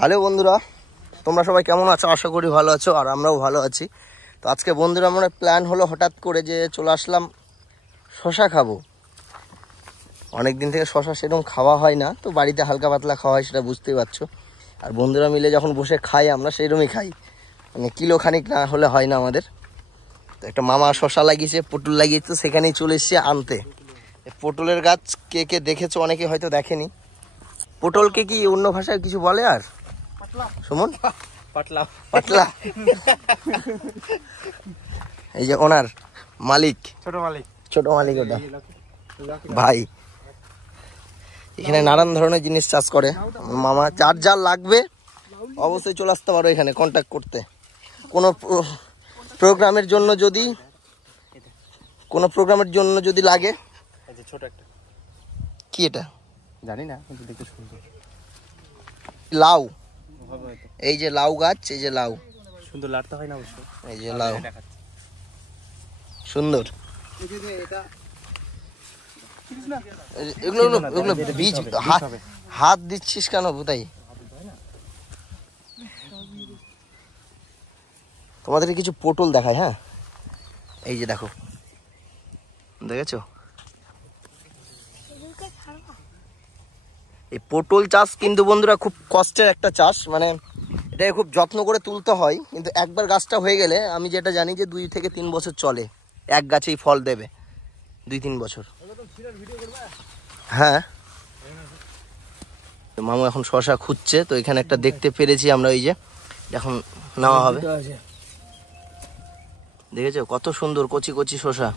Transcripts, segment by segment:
Hello বন্ধুরা, তোমরা সবাই কেমন আছো? আশা করি ভালো আছো, আর আমরাও ভালো আছি। তো আজকে বন্ধুরা আমরা প্ল্যান হলো হঠাৎ করে যে চলে আসলাম শশা খাবো। অনেক দিন থেকে শশা সেরকম খাওয়া হয় না, তো বাড়িতে হালকা পাতলা খাওয়া হয়, সেটা বুঝতেই পারছো। আর বন্ধুরা মিলে যখন বসে খাই আমরা সেইরকমই খাই, মানে কিলো খানিক না হলে হয় না আমাদের। তো একটা মামা শশা লাগিয়েছে, পটল লাগিয়েছে, তো সেখানেই চলে এসেছি আনতে। পটলের গাছ কে কে দেখেছো, অনেকে হয়তো দেখেনি। পটলকে কি অন্য ভাষায় কিছু বলে আর সুমন? পাতলা পাতলা। এই যে ওনার মালিক, ছোট মালিক, ওটা ভাই। এখানে নানান ধরনের জিনিস চাষ করে মামা। যার যা লাগবে অবশ্যই চলে আসতে পারো এখানে কন্ট্যাক্ট করতে। কোনো প্রোগ্রামের জন্য যদি লাগে। ছোট একটা কি এটা জানি না, কিন্তু দেখতে সুন্দর। লাউ, এই যে লাউ গাছ, এই যে লাউ সুন্দর লাগতে হয় না অবশ্য। এই যে লাউ সুন্দর। এগুলো এগুলো বীজ। হাত দিচ্ছিস কেন বুতাই? তোমাদের কিছু পটল দেখায়। হ্যাঁ, এই যে দেখো, দেখেছো? এই পটল চাষ কিন্তু বন্ধুরা খুব কষ্টের একটা চাষ, মানে এটাকে খুব যত্ন করে তুলতে হয়। কিন্তু একবার গাছটা হয়ে গেলে আমি যেটা জানি যে 2 থেকে 3 বছর চলে, এক গাছেই ফল দেবে 2-3 বছর। হ্যাঁ, মামু এখন শশা খুঁজছে, তো এখানে একটা দেখতে পেরেছি আমরা, ওই যে এখন নেওয়া হবে। দেখেছো কত সুন্দর কচি কচি শশা?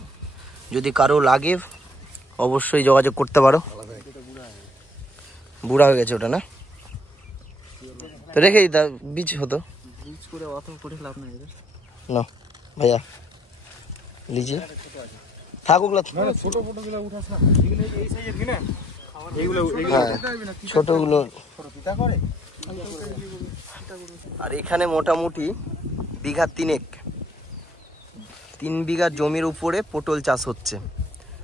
যদি কারো লাগে অবশ্যই যোগাযোগ করতে পারো। বুড়া হয়ে গেছে ওটা, না? তো রেখে দিতা, বীজ হতো না ভাইয়া। লিজি থাকুক, ছোটগুলো। আর এখানে মোটামুটি বিঘা 3 বিঘা জমির উপরে পটল চাষ হচ্ছে।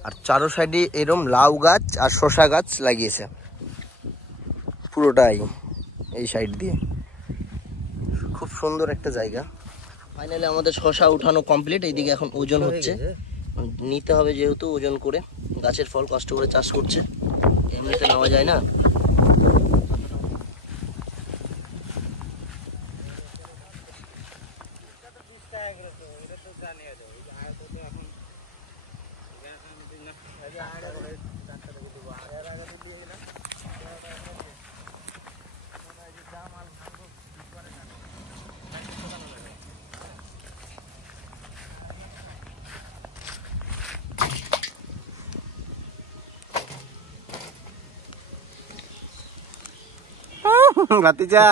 আর চারো সাইডে এরম লাউ গাছ আর শশা গাছ লাগিয়েছে পুরোটাই এই সাইড দিয়ে। খুব সুন্দর একটা জায়গা। ফাইনালি আমাদের শশা উঠানো কমপ্লিট। এইদিকে এখন ওজন হচ্ছে, নিতে হবে যেহেতু ওজন করে। গাছের ফল কষ্ট করে চাষ করছে, এমনিতে নেওয়া যায় না। ভাতিজা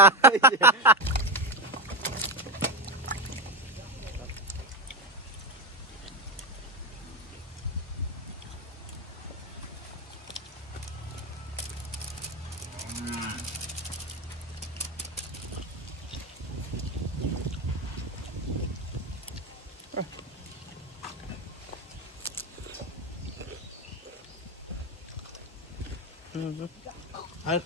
আর